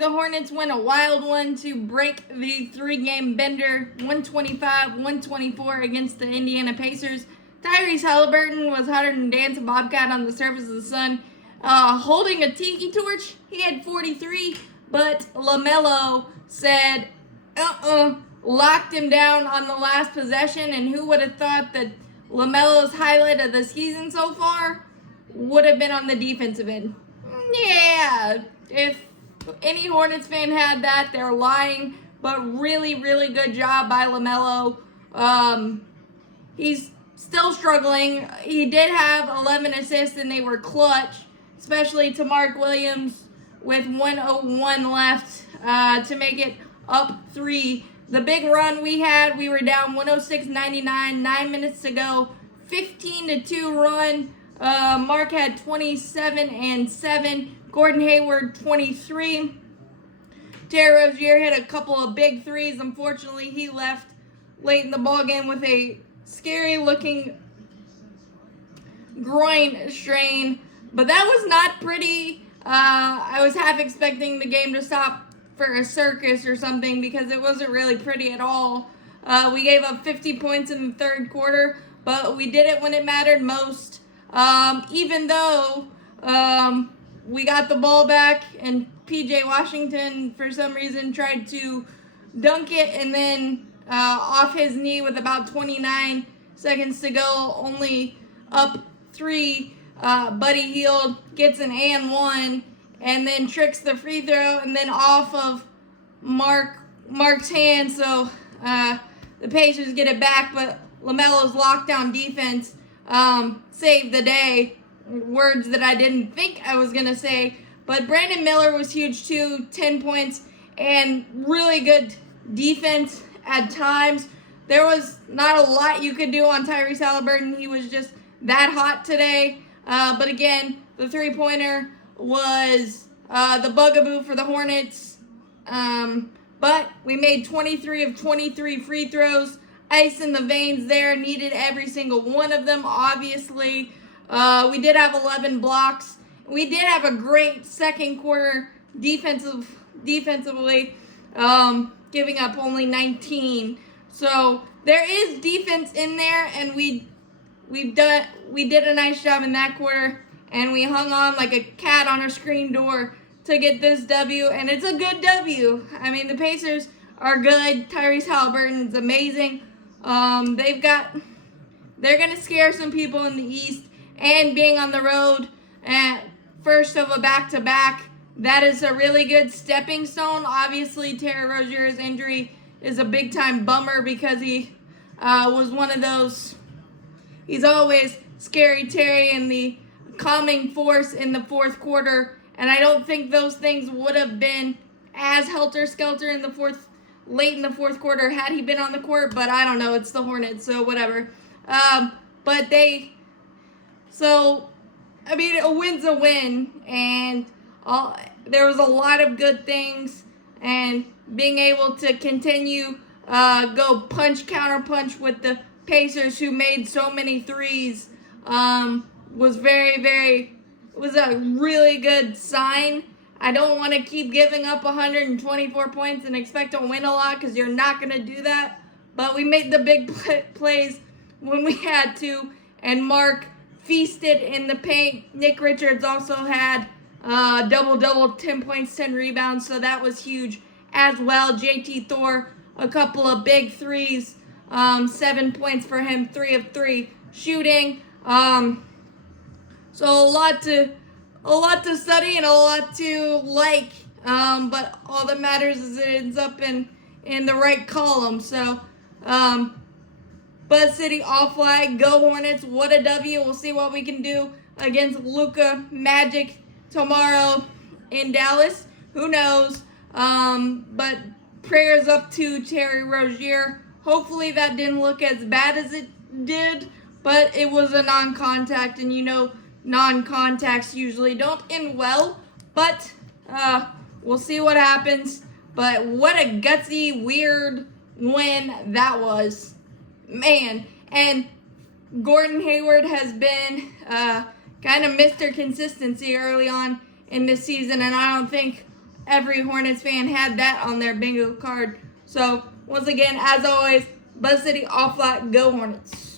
the Hornets win a wild one to break the three-game bender, 125-124 against the Indiana Pacers. Tyrese Halliburton was hotter than Dance Bobcat on the surface of the sun. Holding a tiki torch, he had 43, but Lamelo said, locked him down on the last possession, and who would have thought that Lamelo's highlight of the season so far would have been on the defensive end? Yeah, if any Hornets fan had that, they're lying, but really, really good job by Lamelo. He's still struggling. He did have 11 assists, and they were clutch, especially to Mark Williams with 1:01 left to make it up 3. The big run we had, we were down 106-99, 9 minutes to go, 15-2 run. Mark had 27 and 7. Gordon Hayward 23. Terry Rozier hit a couple of big threes. Unfortunately, he left late in the ballgame with a scary-looking groin strain. But that was not pretty. I was half expecting the game to stop for a circus or something because it wasn't really pretty at all. We gave up 50 points in the third quarter, but we did it when it mattered most. Even though we got the ball back and PJ Washington for some reason tried to dunk it, and then off his knee with about 29 seconds to go, only up 3. Buddy Hield gets an and 1 and then tricks the free throw, and then off of Mark's hand, so the Pacers get it back, but LaMelo's lockdown defense saved the day. Words that I didn't think I was going to say. But Brandon Miller was huge too, 10 points, and really good defense at times. There was not a lot you could do on Tyrese Halliburton. He was just that hot today. But again, the three-pointer was the bugaboo for the Hornets. But we made 23 of 23 free throws. Ice in the veins there. Needed every single one of them, obviously. We did have 11 blocks. We did have a great second quarter defensively, giving up only 19. So there is defense in there, and we did a nice job in that quarter, and we hung on like a cat on a screen door to get this W, and it's a good W. I mean, the Pacers are good. Tyrese Halliburton's amazing. They're gonna scare some people in the East. And being on the road at first of a back-to-back, that is a really good stepping stone. Obviously, Terry Rozier's injury is a big-time bummer because he was one of those. He's always scary Terry and the calming force in the fourth quarter. And I don't think those things would have been as helter-skelter in the late in the fourth quarter had he been on the court. But I don't know. It's the Hornets, so whatever. So, I mean, a win's a win, and there was a lot of good things, and being able to continue go counter punch with the Pacers, who made so many threes, was was a really good sign. I don't want to keep giving up 124 points and expect to win a lot, because you're not going to do that, but we made the big plays when we had to, and Mark feasted in the paint. Nick Richards also had double-double, 10 points, 10 rebounds, so that was huge as well. JT Thor, a couple of big threes, 7 points for him, 3 of 3 shooting. So a lot to study and a lot to like, but all that matters is it ends up in the right column. So, Buzz City, all flag, go Hornets, what a W. We'll see what we can do against Luka Magic tomorrow in Dallas. Who knows? But prayers up to Terry Rozier. Hopefully that didn't look as bad as it did, but it was a non-contact, and you know non-contacts usually don't end well. But we'll see what happens. But what a gutsy, weird win that was. Man, and Gordon Hayward has been kind of Mr. Consistency early on in this season, and I don't think every Hornets fan had that on their bingo card. So, once again, as always, Buzz City, all flat, go Hornets.